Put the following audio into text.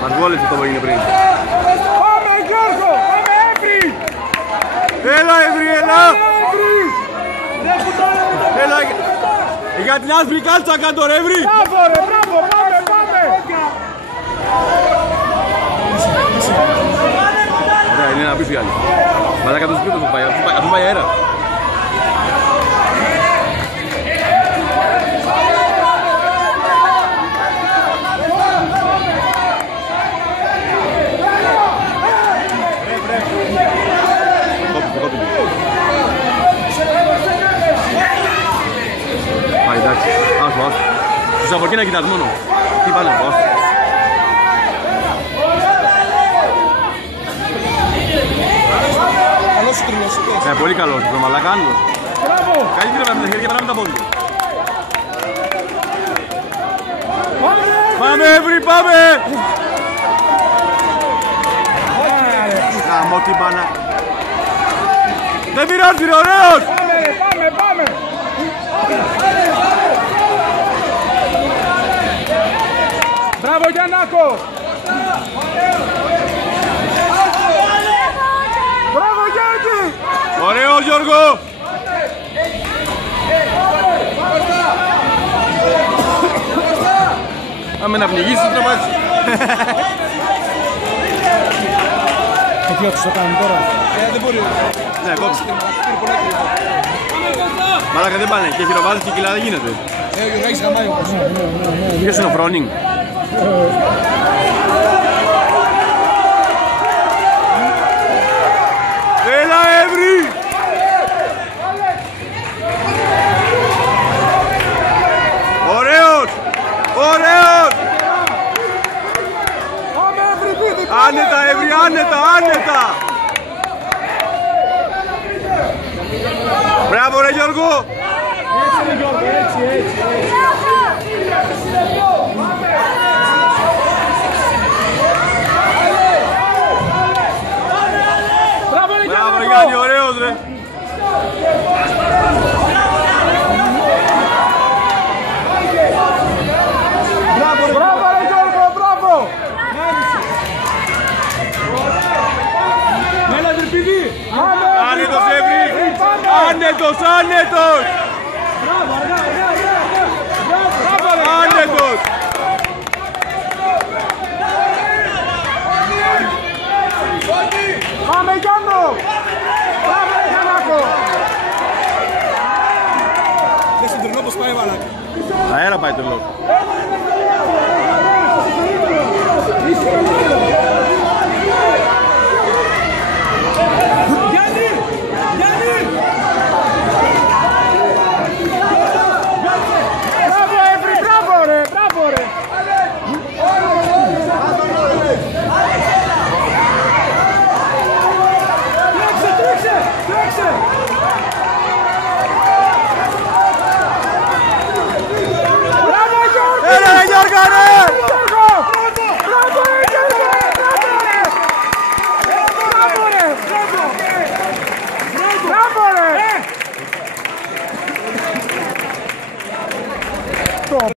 Μας βόλεψε το που έγινε πριν. Πάμε Γιώργο, πάμε Εύρη! Έλα Εύρη, έλα! Έλα! Για την άσπρη κάλτσα κάτω ρε Εύρη! Μπράβο ρε, μπράβο, πάμε, πάμε! Ωραία, είναι να πεις οι άλλοι. Μαλάκα το σπίτι θα πάει, αφού πάει αέρα. Πάει, εντάξει, άσου. Τους από εκεί να κοιτάς μόνο. Τι πάνε, άσου. Καλός σου τριλός, Πολύ καλός, το μαλάκα άνδρος. Καλύτερα με τα χέρια παρά με τα πόδια. Πάμε Εύρη, πάμε! Γαμώ την μπάνα. Δεν πειράζει ρε, ωραίος! Πάμε, πάμε! Μπράβο Γιαννάκο! Μπράβο Γιάννη! Ωραίος Γιώργο! Άμε να πνιγήσεις το τραπάτσι. Τι θα το κάνει τώρα? Δεν μπορεί. Ναι, κόψε. Μαλάκα δεν πάνε, και χειροβάζεις και κιλά δεν γίνεται. Έχεις γαμάει όμως. Ποιος είναι ο Φρόνινγκ? Έλα Εύρη! Ωραίος! Ωραίος! Άνετα Εύρη, άνετα, άνετα! Μπράβο ρε Γιώργο! Έτσι ρε Γιώργο, έτσι. Μπράβο ρε Γιάννη, ωραίος ρε! Μπράβο ρε Γιώργο, μπράβο! Έλα Δρυπίδη! Άνετος Εύρη! Άνετος, άνετος! Άνετος! Πάμε Γιάννο! Πάμε Γιάννακο! Δεν στον τρελό πως πάει βαλάκα. Αέρα πάει τρελό.